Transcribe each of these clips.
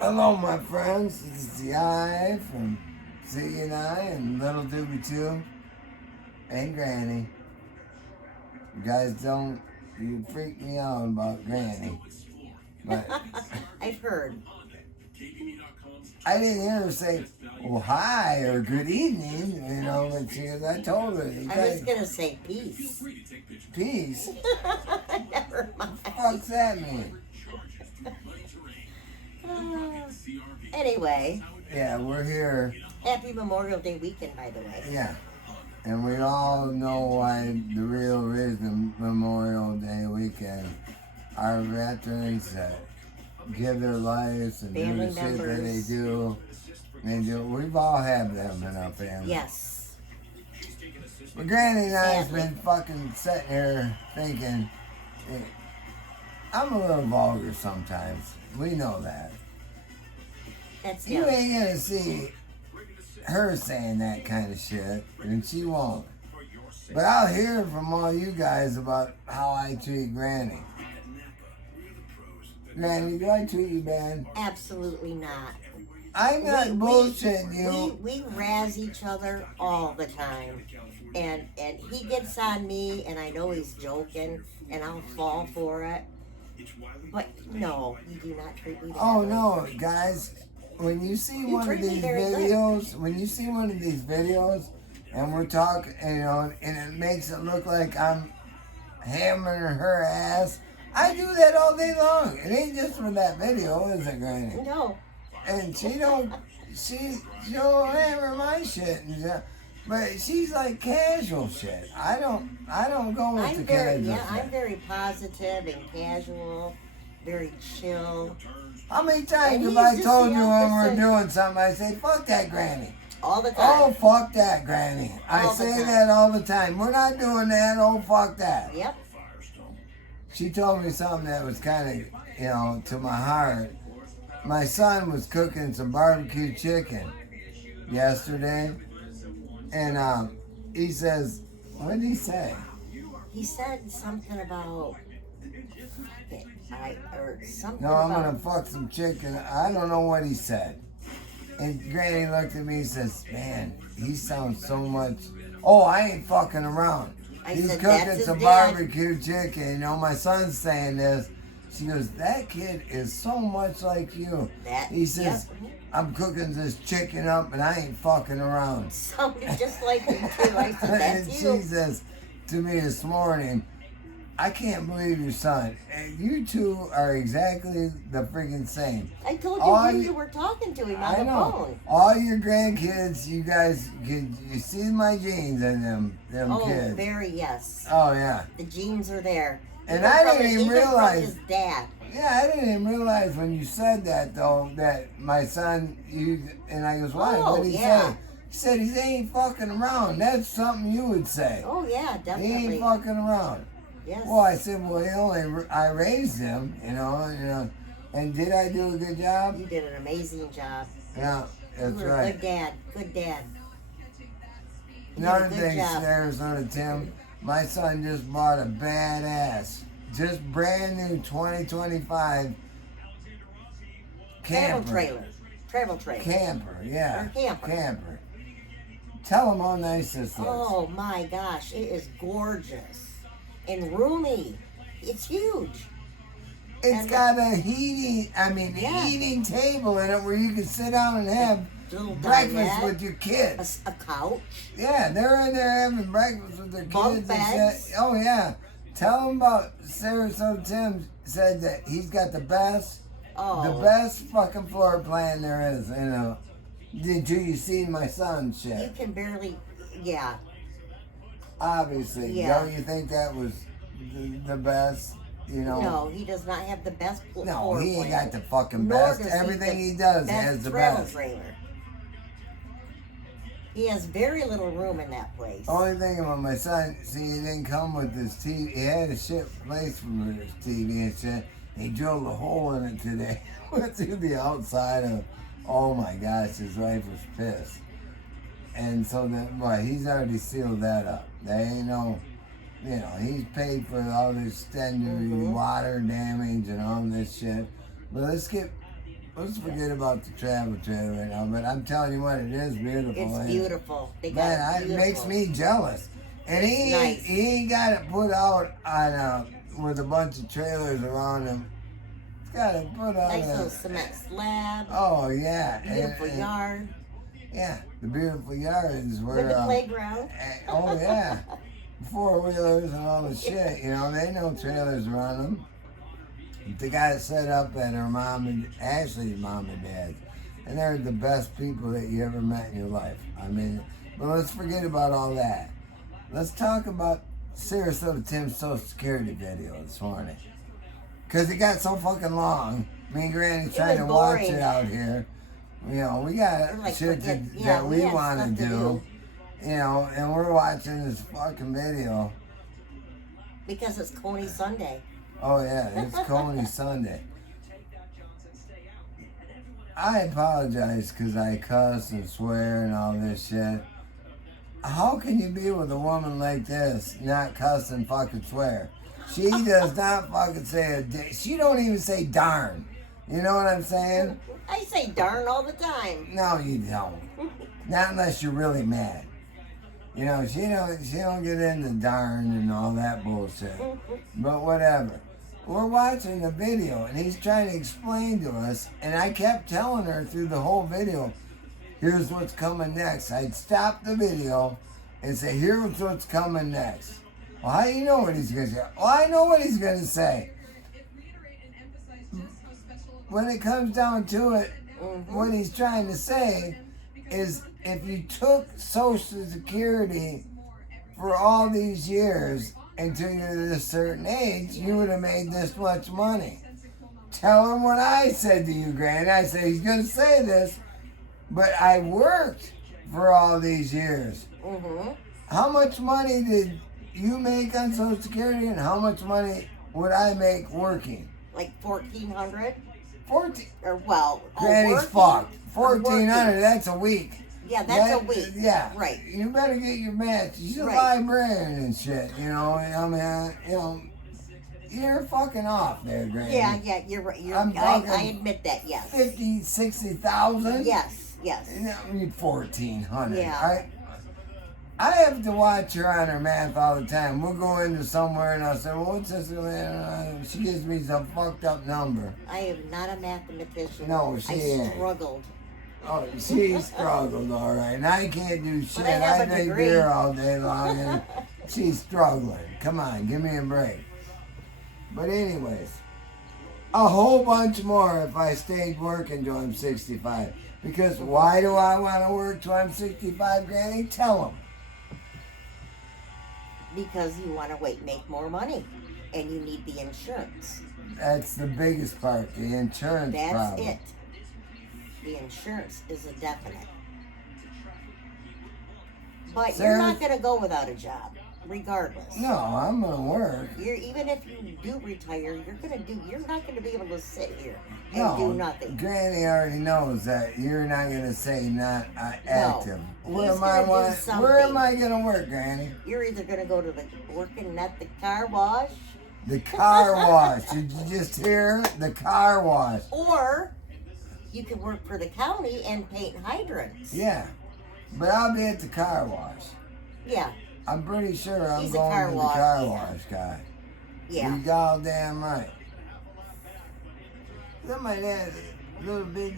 Hello, my friends. This is the I from Ziggy and I and Little Doobie 2 and Granny. You guys you freak me out about Granny. But I've heard. I didn't hear her say, well, hi or good evening, because I told her. I was going to say peace. Peace? Never mind. What the fuck's that mean? Anyway. Yeah, we're here. Happy Memorial Day weekend, by the way. Yeah. And we all know why the real reason Memorial Day weekend. Our veterans that give their lives and Family do the shit that they members. do. We've all had them in our family. Yes. But Granny and I's Sadly. been fucking sitting here thinking, I'm a little vulgar sometimes. We know that. That's You him. ain't gonna see her saying that kind of shit, and she won't. But I'll hear from all you guys about how I treat Granny. Granny, do I treat you bad? Absolutely not. I'm not bullshitting you. We razz each other all the time. And he gets on me, and I know he's joking, and I'll fall for it. But no, you do not treat me that Oh way. no, guys. When you see one of treat me these very good. videos, and we're talking, and it makes it look like I'm hammering her ass, I do that all day long. It ain't just for that video, is it, Granny? No. And she'll hammer my shit, but she's like casual shit. I don't go with the casual shit. I'm very positive and casual, very chill. How many times And have he's I just told the you when we're opposite. doing something, I say, fuck that Granny. All the Oh, time. fuck that Granny. I All the say time. that all the time. We're not doing that. Oh, fuck that. Yep. She told me something that was kind of, to my heart. My son was cooking some barbecue chicken yesterday. And he says, what did he say? He said something about it, or something No, I'm about. going to fuck some chicken. I don't know what he said. And Granny looked at me and says, man, he sounds so much. Oh, I ain't fucking around. I He's said, that's cooking his some dad. barbecue chicken. My son's saying this. She goes, that kid is so much like you. He says, Yep. I'm cooking this chicken up and I ain't fucking around. Sounded just like you too. I said, And that's she you. says to me this morning, I can't believe your son. You two are exactly the freaking same. I told you All when you- you were talking to him I on the know. phone. All your grandkids, you guys, you see my genes in them Oh, kids. very yes. Oh, yeah. The genes are there. And Even I from didn't even from realize. his dad. Yeah, I didn't even realize when you said that, though, that my son, and I goes, why? Oh, What did he yeah. say? He said he ain't fucking around. That's something you would say. Oh yeah, He definitely. ain't fucking around. Yes. Well, I said, well, I raised him, and did I do a good job? You did an amazing job. Yeah, that's You were a right. good dad. Good dad. You Another did a good thing, job. Sarasota Tim, my son just bought a badass, just brand new 2025 camper. Travel trailer. Camper, yeah. Or camper. Camper. Tell him how nice this looks. Oh my gosh, it is gorgeous and roomy. It's huge. It's and got a eating table in it where you can sit down and have Little breakfast dinette, with your kids. a couch. Yeah, they're in there having breakfast with their Bunk kids. beds. Oh, yeah. Tell them about Sarasota Tim said that he's got the best fucking floor plan there is. Did you see my son's shit? You can barely, yeah. Obviously. Yeah. Don't you think that was the best? No, he does not have the best floor No, plan. he ain't got the fucking Nor best. does Everything the he does best has the travel best. trailer. He has very little room in that place. Only thing about my son, see, he didn't come with his TV. He had a shit place for his TV and shit. He drilled a hole in it today. Went through the outside of. Oh my gosh, his wife was pissed. And so he's already sealed that up. They ain't no, he's paid for all this extended water damage and all this shit. But let's let's forget about the travel trailer right now. But I'm telling you what, it is beautiful. It's beautiful. They got Man, it it beautiful. makes me jealous. And Nice. he ain't got it put out on with a bunch of trailers around him. It's got it put out. Nice little cement slab. Oh yeah, Beautiful yard. Yeah, the beautiful yard is where. With the playground. Oh yeah, 4-wheelers and all the shit. You know, they know trailers around them. They got it set up at her mom and Ashley's mom and dad, and they're the best people that you ever met in your life. I mean, but let's forget about all that. Let's talk about Sarasota Tim's Social Security video this morning. Because it got so fucking long. Me and Granny trying to watch it out here. You know, we got Like, shit that we want to do. You know, and we're watching this fucking video. Because it's Coney Sunday. Oh yeah, it's Coney Sunday. I apologize because I cuss and swear and all this shit. How can you be with a woman like this, not cuss and fucking swear? She does not fucking say a dick. She don't even say darn. You know what I'm saying? I say darn all the time. No, you don't. Not unless you're really mad. You know, she don't get into darn and all that bullshit. But whatever. We're watching the video and he's trying to explain to us, and I kept telling her through the whole video, here's what's coming next. I'd stop the video and say, here's what's coming next. Well, how do you know what he's going to say? Well, I know what he's going to say. When it comes down to it, what he's trying to say is if you took Social Security for all these years until you're this certain age, you would have made this much money. Tell him what I said to you, Granny. I said, he's going to say this, but I worked for all these years. How much money did you make on Social Security, and how much money would I make working? Like 1,400? 14. Or well, Granny's fucked. 1,400. That's a week. Yeah, that's a week. Yeah. Right. You better get your match. She's a Right. librarian and shit. You know. I mean, you know, you're fucking off there, Granny. Yeah, you're right. I admit that. Yes. 50, 60,000. Yes. I mean, 1,400. Yeah. I have to watch her on her math all the time. We'll go into somewhere and I'll say, well, what's this? She gives me some fucked up number. I am not a mathematician. No, she ain't. I struggled. Oh, she struggled, all right. And I can't do shit. But I have a drink degree. beer all day long and she's struggling. Come on, give me a break. But anyways, a whole bunch more if I stayed working till I'm 65. Because why do I want to work till I'm 65, Granny? Tell them. Because you want to make more money, and you need the insurance. That's the biggest part, the insurance That's problem. it. The insurance is a definite. But you're not going to go without a job, regardless. No, I'm going to work. Even if you do retire, you're not going to be able to sit here and do nothing. Granny already knows that you're not going to say not active. No, Where am I going to work, Granny? You're either going to go to working at the car wash. The car wash. Did you just hear? The car wash. Or you can work for the county and paint hydrants. Yeah. But I'll be at the car wash. Yeah. I'm pretty sure I'm He's going to the car wash guy. Yeah. You goddamn right. Somebody had a little bit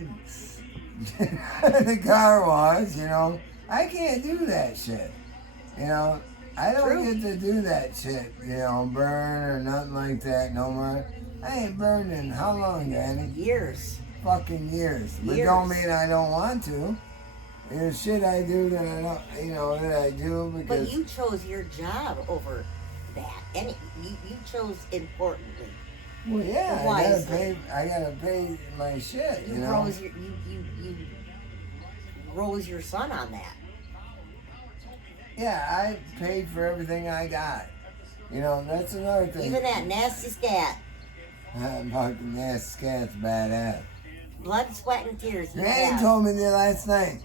of the car wash, you know. I can't do that shit. You know, I don't get to do that shit, you know, burn or nothing like that no more. I ain't burned in how long, Granny? Years. Fucking years. But don't mean I don't want to. There's shit I do that I don't, you know, that I do because... But you chose your job over that. And you chose importantly. Well, yeah, I gotta pay my shit, you know. You rose your son on that. Yeah, I paid for everything I got. You know, that's another thing. Even that nasty scat. Fucking nasty scat's badass. Blood, sweat, and tears. Granny told me that last night.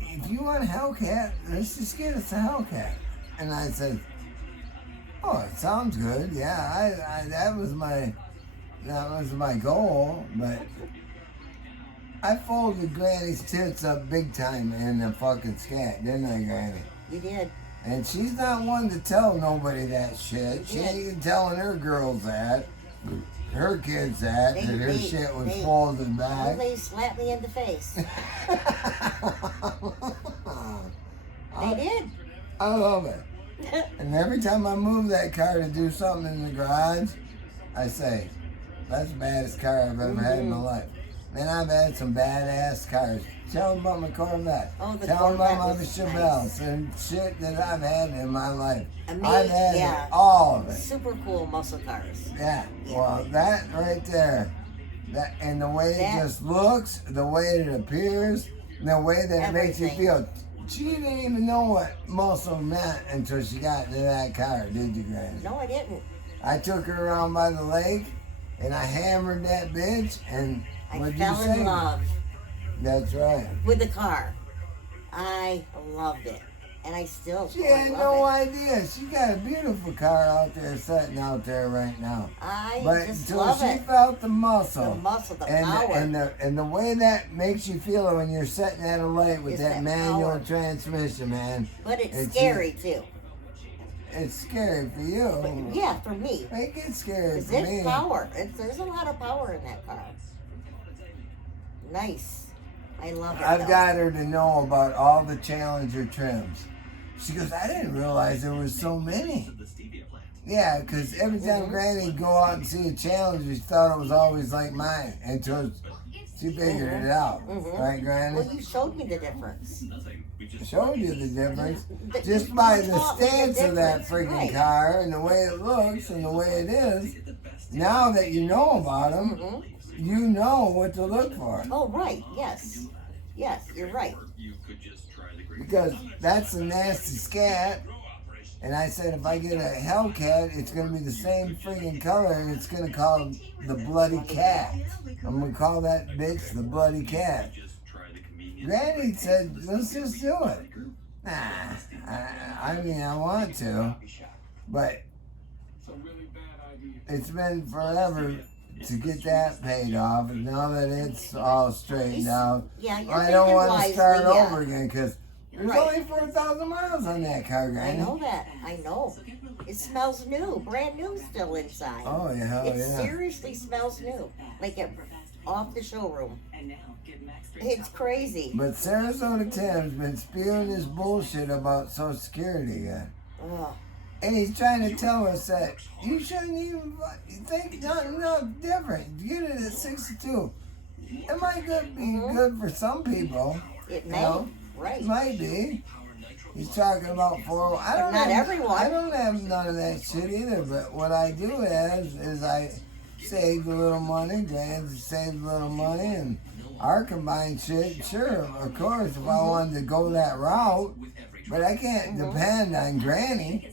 If you want a Hellcat, let's just get us a Hellcat. And I said, oh, it sounds good. Yeah, that was my goal. But I folded Granny's tits up big time in the fucking scat, didn't I, Granny? You did. And she's not one to tell nobody that shit. She ain't even telling her girls that, her kids that her shit was folded back. They slapped me in the face. They did. I love it. And every time I move that car to do something in the garage, I say, that's the baddest car I've ever had in my life. Man, I've had some badass cars. Tell them about my Corvette. Oh, the Tell them about my Corvette was Chevelles nice. and shit that I've had in my life. Me, I've had yeah. all of it. Super cool muscle cars. Yeah. Well, that right there, that and the way it just looks, the way it appears, the way that it makes you feel. She didn't even know what muscle meant until she got into that car, did you, Granny? No, I didn't. I took her around by the lake, and I hammered that bitch, and I fell in love. That's right. With the car. I loved it. And I still She had no idea. She got a beautiful car out there, sitting out there right now. But just love it. She felt the muscle. The muscle, the and power. And the way that makes you feel when you're sitting at a lake with that manual transmission, man. But it's scary, too. It's scary for you. But yeah, for me. It gets scary for there's me. Power. There's a lot of power in that car. Nice. I love it. I've got her to know about all the Challenger trims. She goes, I didn't realize there was so many. Yeah, because every time Granny would go out and see a Challenger, she thought it was always like mine until she figured it out. Right, Granny? Well, you showed me the difference. Showed you the difference. Just by the stance of that freaking car and the way it looks and the way it is. Now that you know about them, you know what to look for. Oh, right. Yes. Yes, you're right. Because that's a nasty scat. And I said, if I get a Hellcat, it's going to be the same friggin' color, and it's going to call the Bloody Cat. I'm going to call that bitch the Bloody Cat. Granny said, let's just do it. Nah, I mean, I want to, but it's been forever to get that paid off, and now that it's all straightened out, I don't want to start over again, because there's only 4,000 miles on that car, Granny. I know that. I know. It smells new. Brand new still inside. Oh, yeah. It seriously smells new. Like it off the showroom. It's crazy. But Sarasota Tim's been spewing this bullshit about Social Security again. And he's trying to tell us that you shouldn't even think nothing different. Get it at 62. It might be good for some people. It may. Right. It might be. He's talking about 401. Not everyone. I don't have none of that shit either, but what I do is I saved a little money, Granny saved a little money, and our combined shit, sure, of course, if I wanted to go that route, but I can't depend on Granny.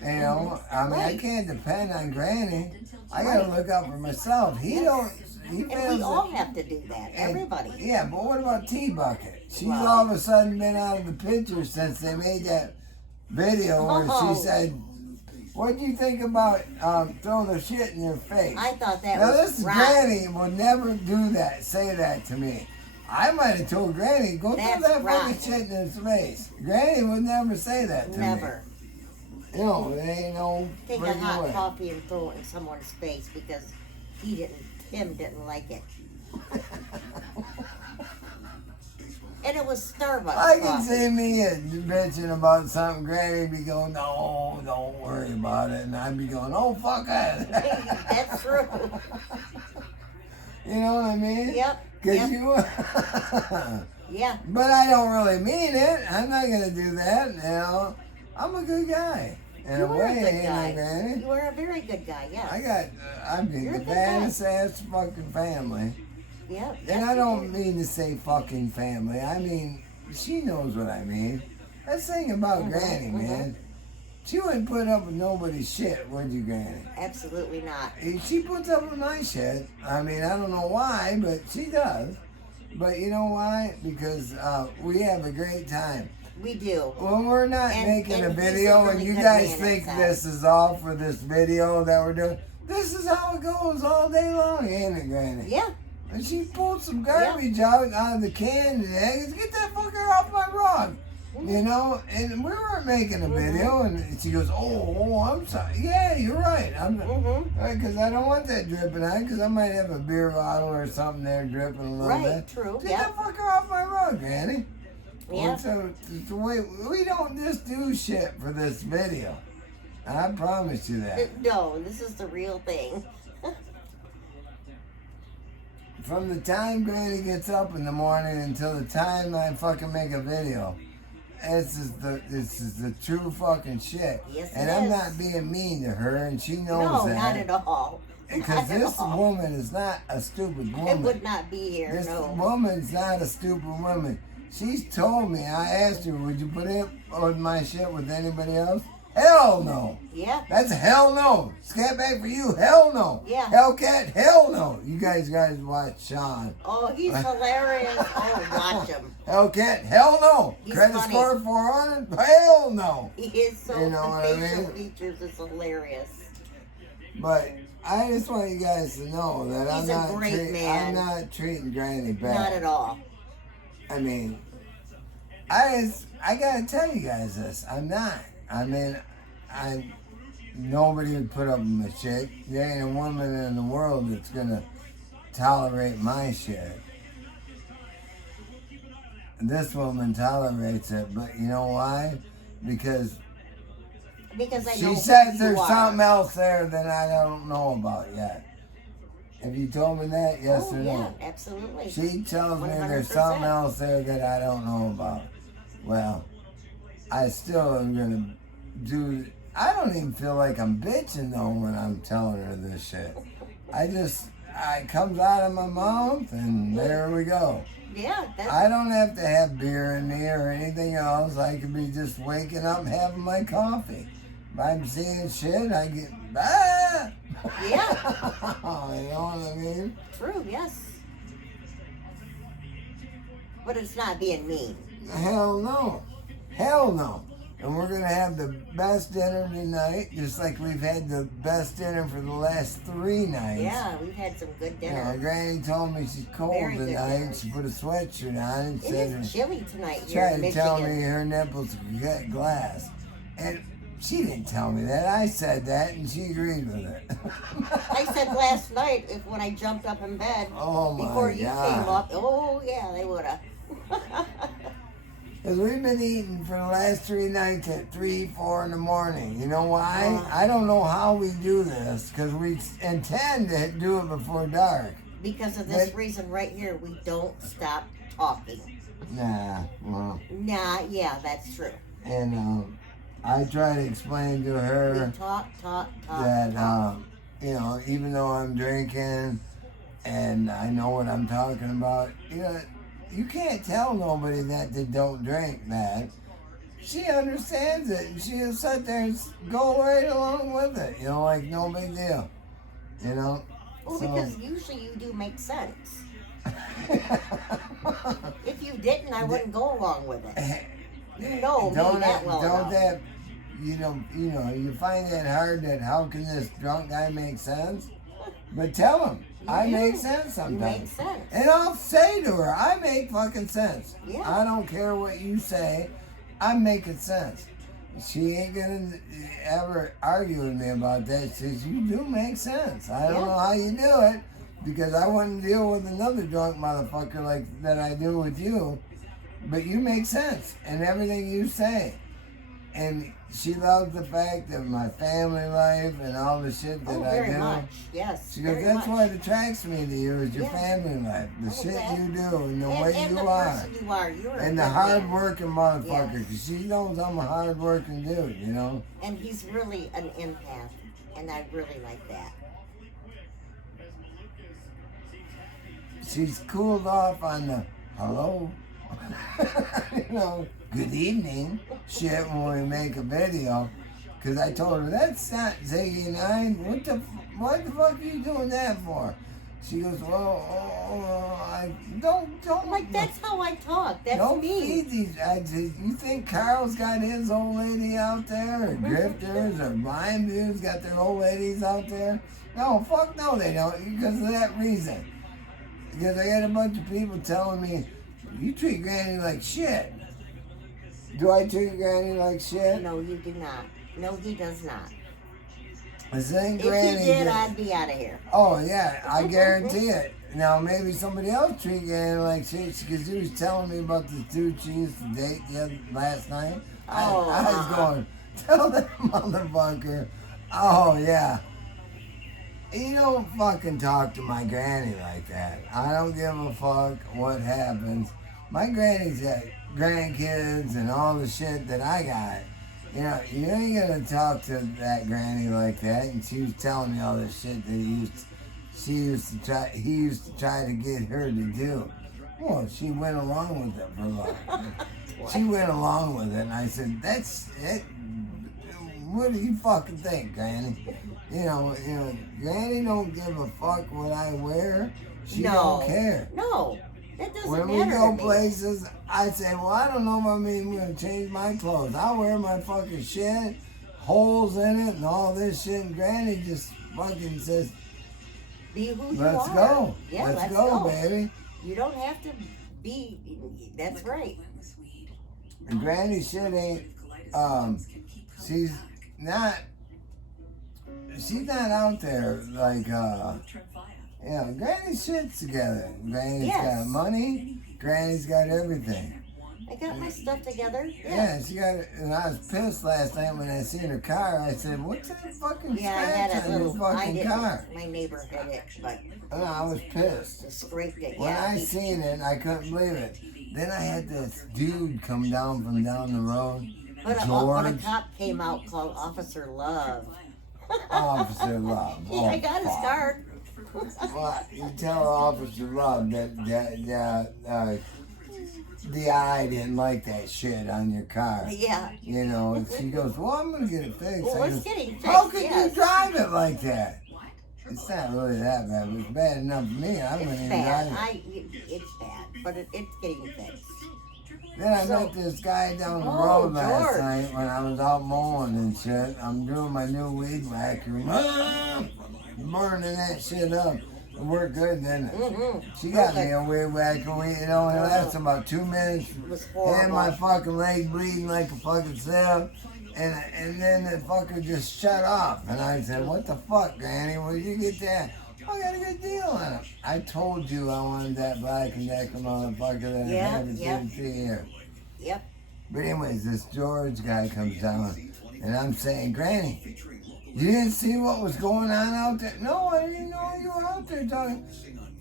You know, I mean, I can't depend on Granny. I gotta look out for myself. He fails. And we all have to do that. Everybody. Yeah, but what about T-Bucket? She's all of a sudden been out of the picture since they made that video where she said, what do you think about throw the shit in your face? I thought that now, was this Granny would never do that, say that to me. I might have told Granny, go throw that fucking shit in his face. Granny would never say that to me. Never. You know, it ain't no take a hot coffee and throw it in someone's face because Tim didn't like it. And it was Starbucks. I can see me bitching about something. Granny be going, no, don't worry about it. And I'd be going, oh, fuck it. That's true. You know what I mean? Yep. Because you... Yeah. But I don't really mean it. I'm not going to do that. You know, I'm a good guy. In a way, a good guy. Granny. You are a very good guy, yes. I mean, the baddest ass fucking family. Yep. And I don't mean to say fucking family. I mean, she knows what I mean. That's the thing about Granny, man. She wouldn't put up with nobody's shit, would you, Granny? Absolutely not. She puts up with my shit. I mean, I don't know why, but she does. But you know why? Because we have a great time. We do. When we're not making a video and you guys think this is all for this video that we're doing, this is how it goes all day long, ain't it, Granny? Yeah. And she pulled some garbage out of the can today. Get that fucker off my rug. You know, and we weren't making a video, and she goes, oh, I'm sorry. Yeah, you're right. Because I don't want that dripping on, because I might have a beer bottle or something there dripping a little bit. Right, true. Get that fucker off my rug, Granny. Yeah. So we don't just do shit for this video. I promise you that. No, this is the real thing. From the time Granny gets up in the morning until the time I fucking make a video, this is the true fucking shit. Yes, and I'm not being mean to her, and she knows that. No, not at all. Because this woman is not a stupid woman. It would not be here, This no. woman's not a stupid woman. She's told me, I asked her, would you put up with my shit with anybody else? Hell no. Yeah. That's a hell no. Scatback for you, hell no. Yeah. Hellcat, hell no. You guys watch Sean. Oh, he's hilarious. Oh, watch him. Hellcat, hell no. He's Credit funny. score 400, hell no. He is so, You know what I facial mean? features is hilarious. But I just want you guys to know that He's a great man. I'm not treating Granny bad. Not at all. I mean, I gotta tell you guys this. I'm not. I mean, nobody would put up with my shit. There ain't a woman in the world that's gonna tolerate my shit. This woman tolerates it, but you know why? Because I know she says who there's you are. something else there that I don't know about yet. Have you told me that? Yes or no? Yeah, absolutely. She tells me there's 100%. something else there that I don't know about. Well, I still am gonna do. I don't even feel like I'm bitching though when I'm telling her this shit. It comes out of my mouth and there we go. Yeah, that's I don't have to have beer in me or anything else. I could be just waking up and having my coffee. If I'm seeing shit, I get yeah, you know what I mean? true. Yes, but it's not being mean. Hell no. Hell no. And we're going to have the best dinner tonight, just like we've had the best dinner for the last 3 nights. Yeah, we've had some good dinner. Yeah, Granny told me she's cold Very good tonight. dinner. She put a sweatshirt on and It said is chilly tonight she here tried in to tell me Michigan. her nipples got glass. And she didn't tell me that. I said that and she agreed with it. I said last night when I jumped up in bed Oh my before you God. came up. Oh yeah, they would have. Because we've been eating for the last 3 nights at 3, 4 in the morning. You know why? I don't know how we do this, because we intend to do it before dark. Because of this reason right here, we don't stop talking. Nah, well. Nah, yeah, that's true. And I try to explain to her We talk, that, talk. you know, even though I'm drinking and I know what I'm talking about, you know, you can't tell nobody that they don't drink that. She understands it, and she'll sit there and go right along with it, you know, like no big deal, you know? Well, So- because usually you do make sense. If you didn't, I wouldn't go along with it. You know me that well Don't enough. that, you know, you find that hard that how can this drunk guy make sense? But tell him, I do. make sense You sometimes. make sense. And I'll say to her, I make fucking sense. Yeah. I don't care what you say, I'm making sense. She ain't gonna ever argue with me about that. She says, you do make sense. I don't Yeah. know how you do it, because I wouldn't deal with another drunk motherfucker like that I do with you. But you make sense in everything you say. And she loves the fact of my family life and all the shit that Oh, I very do. much. Yes. She goes, very that's much. what attracts me to you is your Yeah. family life, the Oh, shit that- you do, and the and, way and you the are, person you are. You're a and the good hard man. working motherfucker. Yes. Because she knows I'm a hard working dude, you know. And he's really an empath, and I really like that. She's cooled off on the hello, you know, good evening shit when we make a video. Because I told her, that's not Ziggy 9. What the fuck are you doing that for? She goes, well, I don't Like, that's how I talk. That's don't me. feed these. You think Carl's got his old lady out there, or Drifters, or Blind Views got their old ladies out there? No, fuck no, they don't, because of that reason. Because I got a bunch of people telling me, you treat Granny like shit. Do I treat Granny like shit? No, you do not. No, he does not. The same If Granny he did, I'd be out of here. Oh, yeah, I guarantee it. Now, maybe somebody else treat Granny like shit because he was telling me about the dude she used to date last night. I was going, tell that motherfucker, oh, yeah. You don't fucking talk to my granny like that. I don't give a fuck what happens. My granny's got grandkids and all the shit that I got. You know, you ain't gonna talk to that granny like that. And she was telling me all this shit that he used to try to get her to do. Well, she went along with it for a long time. She went along with it, and I said, "That's it. What do you fucking think, Granny? You know, Granny don't give a fuck what I wear. She don't care. No, that doesn't when matter. We go to me. places, I say, well, I don't know if I'm even gonna change my clothes. I'll wear my fucking shit, holes in it, and all this shit. And Granny just fucking says, be who you let's are. go. Yeah, let's go, baby. You don't have to be. That's right. And Granny shit ain't. She's not out there like Granny shit's together. Granny's got money. Granny's got everything. I got my stuff together. Yeah, she got it. And I was pissed last night when I seen her car. I said, "What's that fucking scratch on your fucking car?" My neighbor hit it, but I was pissed. Scraped it. When I seen it, I couldn't believe it. Then I had this dude come down from down the road. But George. a cop came out called Officer Love. Officer Love. Oh, I got his card. Well, you tell Officer Love that the eye didn't like that shit on your car. Yeah. You know, and she goes, well, I'm going to get it fixed. Well, it's getting fixed. How could you drive it like that? It's not really that bad, but it's bad enough for me. I wouldn't even drive it. It's bad, but it's getting fixed. Then I met this guy down the road last night when I was out mowing and shit. I'm doing my new weed whacker. Burning that shit up. It worked good, didn't it? Mm-hmm. She got me a weed whacker. It only lasted about 2 minutes. It was horrible. And my fucking leg bleeding like a fucking cell. And then the fucker just shut off. And I said, what the fuck, Granny? Where'd you get that? I got a good deal on it. I told you I wanted that Black and Decker motherfucker that I haven't seen in 3 years. Yep. But anyways, this George guy comes down, and I'm saying, Granny, you didn't see what was going on out there? No, I didn't know you were out there talking.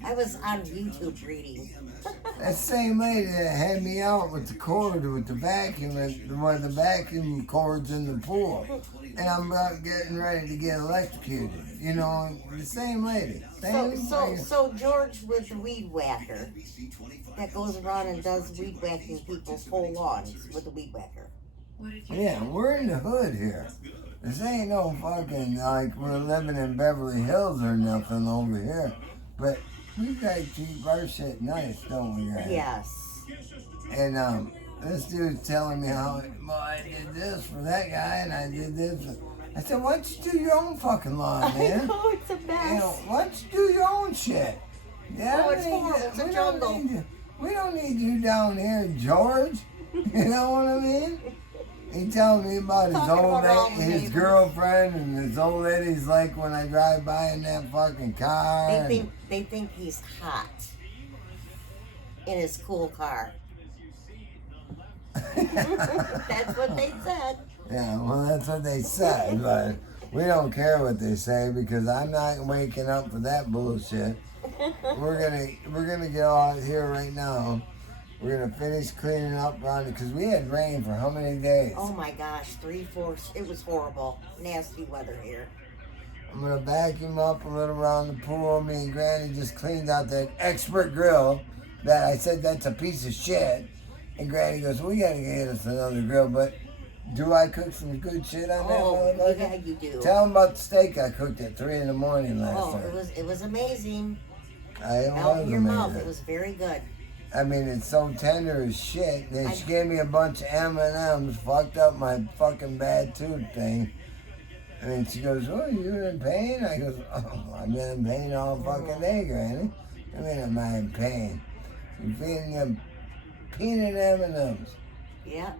I was on YouTube reading. That same lady that had me out with the cord, with the vacuum, where the vacuum cord's in the pool. And I'm about getting ready to get electrocuted. You know, the same lady. So George with the weed whacker that goes around and does weed whacking people's whole lawns with a weed whacker. Yeah, we're in the hood here. This ain't no fucking like we're living in Beverly Hills or nothing over here. But we gotta keep our shit nice, don't we, guys? Yes. And this dude's telling me how I did this for that guy and I did this. I said, why don't you do your own fucking lawn, man? I know, it's a mess. You know, why don't you do your own shit? Yeah, it's horrible. It's a jungle. We don't need you down here, George. You know what I mean? He telling me about his girlfriend and his old lady's like when I drive by in that fucking car. They think he's hot in his cool car. That's what they said. Yeah, well, that's what they said, but we don't care what they say because I'm not waking up for that bullshit. We're gonna get out here right now. We're gonna finish cleaning up around it because we had rain for how many days? Oh my gosh, 3/4. It was horrible, nasty weather here. I'm gonna vacuum up a little around the pool. Me and Granny just cleaned out that expert grill that I said that's a piece of shit. And Granny goes, we gotta get us another grill, but do I cook some good shit on that motherfucker? Yeah, you do. Tell them about the steak I cooked at 3 in the morning last night. It was amazing. It Out was in your amazing. mouth, it was very good. I mean, it's so tender as shit. And then she gave me a bunch of M&Ms, fucked up my fucking bad tooth thing. And then she goes, oh, you in pain? I goes, oh, I've been in pain all fucking day, Granny. I mean, am I in pain? You're feeding them peanut M&Ms. Yeah.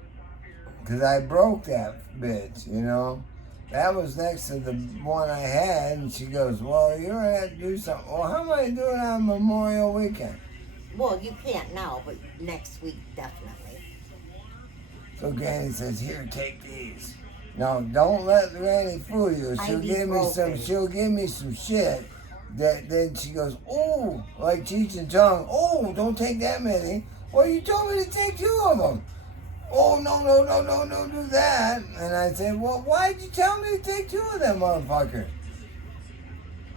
Because I broke that bitch, you know. That was next to the one I had, and she goes, well, you're going to have to do something. Well, how am I doing on Memorial Weekend? Well, you can't now, but next week, definitely. So Granny says, here, take these. No, don't let Granny fool you. She'll give me some shit. That then she goes, oh, like Cheech and Chong, oh, don't take that many. Well, you told me to take 2 of them. Oh, no, don't do that. And I said, well, why'd you tell me to take 2 of them, motherfucker?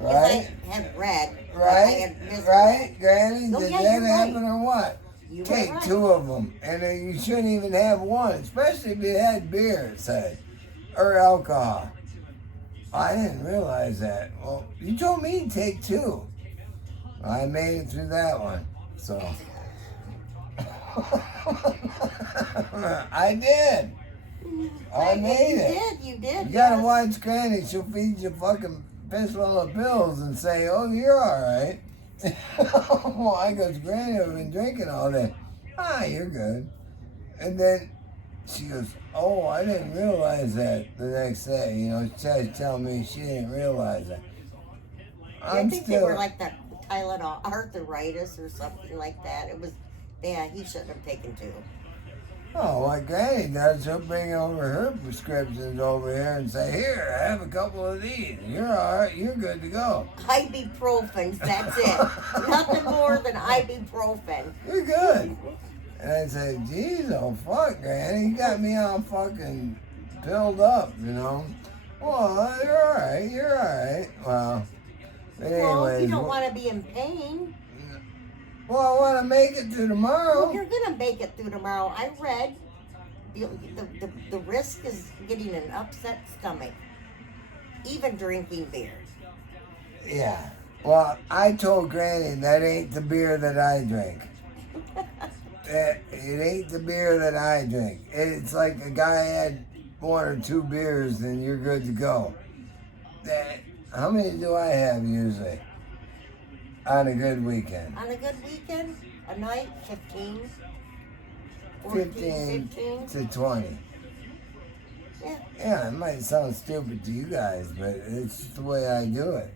Right? I haven't read. Right, Granny? No, did yeah, that you're happen right. or what? You Take right. 2 of them. And you shouldn't even have one, especially if it had beer, it said, or alcohol. I didn't realize that. Well, you told me to take 2. I made it through that one, so. I did. I made it. You did. You gotta watch Granny. She'll feed you fucking fistful of pills and say, oh, you're all right. Well, I goes, Granny, I've been drinking all day. Ah, you're good. And then she goes, oh, I didn't realize that the next day. You know, she tried to tell me she didn't realize that. I think they were like that Tylenol arthritis or something like that. It was, yeah, he shouldn't have taken 2. Oh, what Granny does, she'll bring over her prescriptions over here and say, here, have a couple of these. You're all right. You're good to go. Ibuprofen, that's it. Nothing more than ibuprofen. You're good. And I say, geez, oh, fuck, Granny. You got me all fucking pilled up, you know. Well, you're all right. You're all right. Well, but anyways. Well, you don't want to be in pain. Well, I want to make it through tomorrow. Well, you're going to make it through tomorrow. I read the risk is getting an upset stomach, even drinking beer. Yeah. Well, I told Granny that ain't the beer that I drink. It ain't the beer that I drink. It's like a guy had 1 or 2 beers and you're good to go. How many do I have usually? On a good weekend. On a good weekend, a night, 15, 15 to 20. Yeah. Yeah, it might sound stupid to you guys, but it's just the way I do it.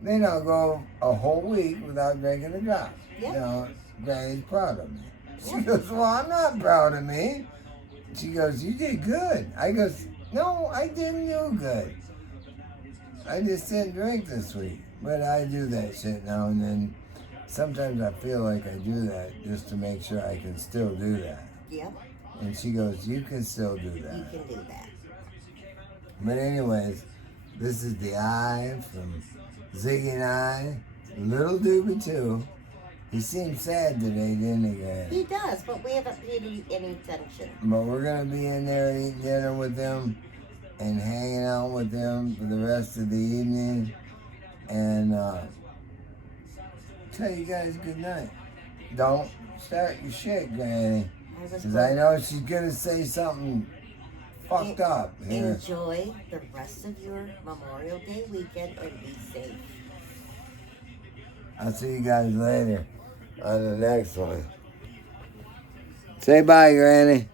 Then I'll go a whole week without drinking a drop. Yeah. You know, Granny's proud of me. She goes, well, I'm not proud of me. She goes, you did good. I goes, no, I didn't do good. I just didn't drink this week. But I do that shit now and then. Sometimes I feel like I do that just to make sure I can still do that. Yep. And she goes, you can still do that. You can do that. But anyways, this is the eye from Ziggy and I. Little Doobie too. He seemed sad today, didn't he, Granny? He does, but we haven't paid any attention. But we're going to be in there eating dinner with them and hanging out with them for the rest of the evening. And tell you guys good night. Don't start your shit, Granny. Because I know she's going to say something fucked up here. Enjoy the rest of your Memorial Day weekend and be safe. I'll see you guys later on the next one. Say bye, Granny.